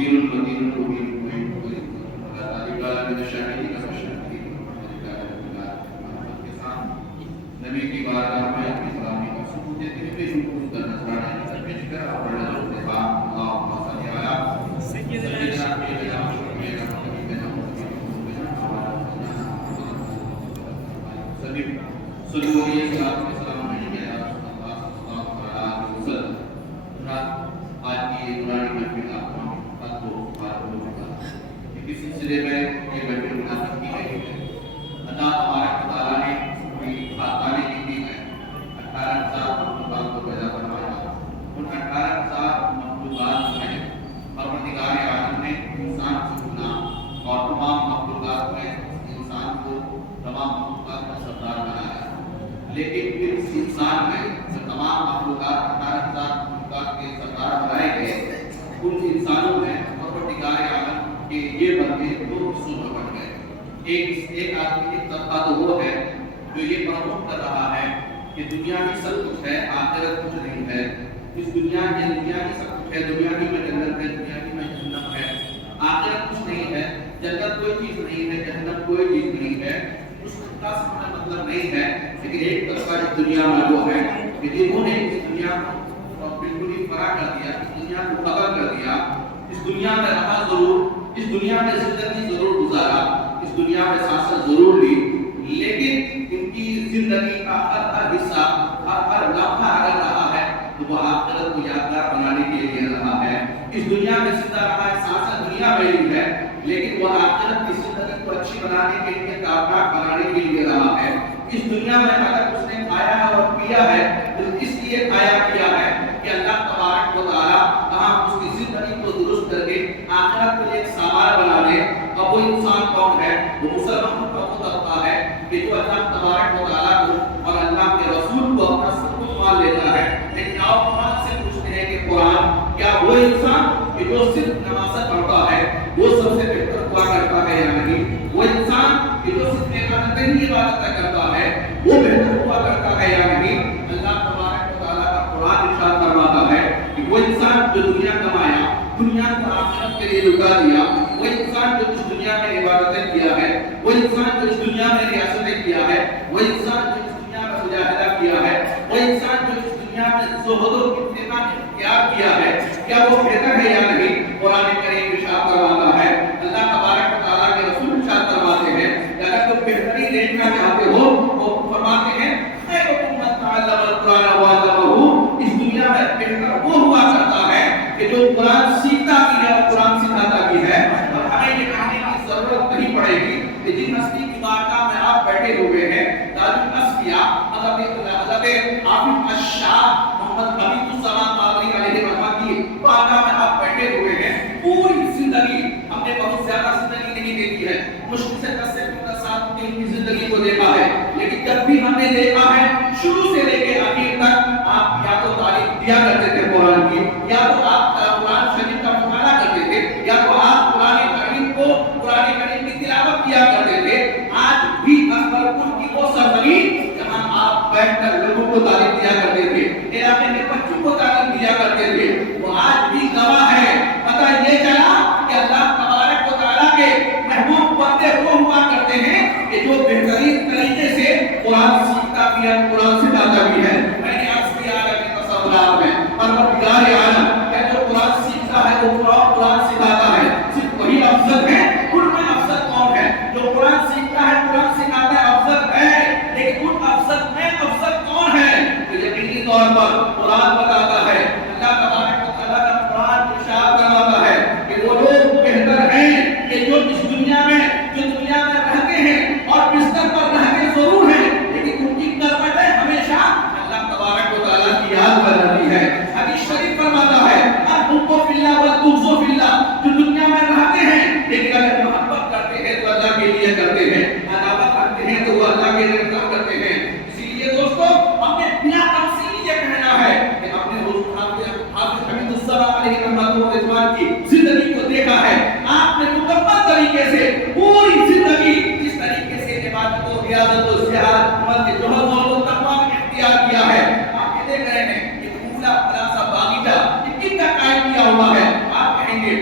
مدير المدير المبين المبين المبين لا يقال من الشاهدين فالشاهدين نبی کی بارگاہ میں اپنی سلامی کا ثبوت دیتے ہوئے شکر کا نذرانہ نظر پیش کر اور نظر کے بعد اللہم صلی علی سیدنا سبھی صلو علیہ السلام علیہ وسلم. آج کی یہ قرآن محفل آپ کو اس سلسلے میں یہ محفل منعقد کی گئی ہے. اللہ تبارک و تعالیٰ نے خاندان کی ہے 18,000 مخلوقات کو پیدا فرمایا. ان 18,000 مخلوقات میں پروردگار عالم نے انسان سے چنا اور تمام مخلوقات میں انسان کو تمام مخلوقات کا سردار بنایا. لیکن پھر اس انسان میں جو تمام مخلوقات 18,000 مخلوقات کے سردار بنائے گئے ان انسانوں میں پروردگار عالم کے یہ بندے دو حصوں میں بٹ گئے. ایک آدمی ایک طبقہ تو وہ ہے جو یہ پرموٹ کر رہا ہے کہ دنیا میں سب کچھ ہے آخرت کچھ نہیں ہے. اس دنیا کی سب کچھ ہے, دنیا کی میں جنت ہے, دنیا کی میں جہنم ہے, آخرت کچھ نہیں ہے, جنت کوئی چیز نہیں ہے, جہنم کوئی چیز نہیں ہے, اس کا مطلب نہیں ہے. لیکن ایک طبقہ اس دنیا میں وہ ہے کہ جنہوں نے اس دنیا کو بالکل ہی فرا کر دیا, اس دنیا کو قبر کر دیا, اس دنیا میں رہا ضرور, اس دنیا میں زندگی ضرور گزارا, اس دنیا میں سانس ضرور لی, لیکن ان کی زندگی کا ہر حصہ ہر لمحہ اگر رہا ہے تو وہ آخرت کو یادگار بنانے کے لیے رہا ہے. اس دنیا میں زندہ رہا ہے, سانس دنیا میں ہی ہے, لیکن وہ آخرت کی زندگی کو اچھی بنانے کے لیے, کامیاب بنانے کے لیے رہا ہے. اس دنیا میں اگر اس نے کھایا اور پیا ہے تو اس لیے کھایا پیا ہے کہ اللہ تبارک و تعالیٰ کہاں اس کی زندگی کو درست کر کے آخرت کے لیے ایک سامان بنا لے. اب وہ انسان کون ہے؟ وہ مسلمان کا وہ طبقہ ہے کہ جو اللہ تبارک و تعالیٰ کو اور اللہ کے رسول کو اپنا سب کچھ مان لیتا ہے. لیکن آپ قرآن سے پوچھتے ہیں کہ قرآن کیا وہ انسان کہ جو صرف نماز پڑھتا ہے وہ سب سے بہتر ہوا کرتا ہے یا نہیں؟ وہ انسان کہ جو صرف عبادت کرتا ہے وہ بہتر ہوا کرتا ہے یا نہیں؟ اللہ تبارک و تعالیٰ کا قرآن ارشاد فرماتا ہے کہ وہ انسان جو دنیا کمایا, دنیا کو آخرت کے لیے لٹا دیا, وہ انسان جو اس دنیا میں عبادتیں کیا ہے, وہ انسان جو اس دنیا میں ریاستیں کیا ہے, وہ انسان جو اس دنیا میں مجاہدہ کیا ہے, وہ انسان جو اس دنیا میں زہد و اتقا اختیار کیا ہے, کیا وہ بہتر ہے یا نہیں؟ قرآن کریم ارشاد فرماتا ہے, اللہ تبارک و تعالیٰ کے رسول ارشاد فرماتے ہیں کہ اگر تم بہتری دیکھنا چاہتے ہو تو فرماتے ہیں خیرکم من تعلم القرآن وعلمہ. اس دنیا میں بہتر وہ ہوا کرتا ہے کہ جو قرآن سیکھتا بھی ہے اور قرآن سکھاتا بھی ہے. اور ہمیں یہ کہنے کی ضرورت نہیں پڑے گی کہ جن ہستی کی بارگاہ میں آپ بیٹھے ہوئے ہیں, تاج الاسفیاء حضرت عابد الشاہ محمد حبیب السلام قادری علیہ رحمۃ کی بارگاہ میں آپ بیٹھے ہوئے ہیں. پوری زندگی ہم نے بہت زیادہ زندگی نہیں دیکھی ہے, مشکل سے 10 سے 15 سال کی زندگی کو دیکھا ہے, لیکن جب بھی ہم نے دیکھا ہے شروع سے لے کے آخر تک آپ یا تو تعلیم دیا کرتے تھے قرآن کی, یا تو آپ قرآن شریف کا مطالعہ کرتے تھے, یا تو آپ قرآن کریم کی تلاوت کیا کرتے تھے. آج بھی اکبر پور کی وہ سرزمین جہاں آپ بیٹھ کر لوگوں کو تعلیم دیا کرتے تھے, علاقے کے بچوں کو تعلیم دیا کرتے تھے, وہ آج بھی گواہ ہے. پتہ یہ چلا کہ اللہ تبارک و تعالیٰ کے محبوب بندے وہ ہوا کرتے ہیں کہ جو بہترین طریقے سے قرآن سیکھتا بھی ہے, قرآن سکھاتا بھی ہے. میں نے عرض کیا ہے کہ تصورات میں پروردگار عالم کہ جو قرآن سیکھتا ہے وہ قرآن سکھاتا ہے, صرف وہی افضل ہے. ان میں افضل کون ہے؟ جو قرآن سیکھتا ہے, قرآن سکھاتا ہے, افضل ہے. لیکن ان افضل میں افضل کون ہے؟ تو یقینی طور پر قرآن بتاتا ہے, اللہ تبارک و تعالیٰ کا قرآن ارشاد کرواتا ہے کہ وہ لوگ بہتر ہیں کہ جو اس دنیا میں رہتے ہیں اور بستر پر رہتے ضرور ہیں, لیکن ان کی کربتیں ہمیشہ اللہ تبارک و تعالیٰ کی یاد میں رہتی ہے. حدیث شریف فرماتا ہے الحب فی اللہ والبغض فی اللہ, جو دنیا میں رہتے ہیں لیکن اگر محبت کرتے ہیں تو اللہ کے لیے کرتے ہیں, عداوت کرتے ہیں تو وہ اللہ کے لیے کرتے ہیں. اسی لیے دوستو ہم نے بنا تفصیل یہ کہنا ہے کہ ہم نے حافظ حمید السلام علیہ رحمۃ کی زندگی کو دیکھا ہے. آپ نے مکمل طریقے سے پوری زندگی اس طریقے سے عبادت و ریاضت و استعانت عمل کے جوہر و تقویٰ میں اختیار کیا ہے. آپ یہ دیکھ رہے ہیں کہ پورا خلاصہ باغیچہ یہ کن کا قائم کیا ہوا ہے. آپ کہیں گے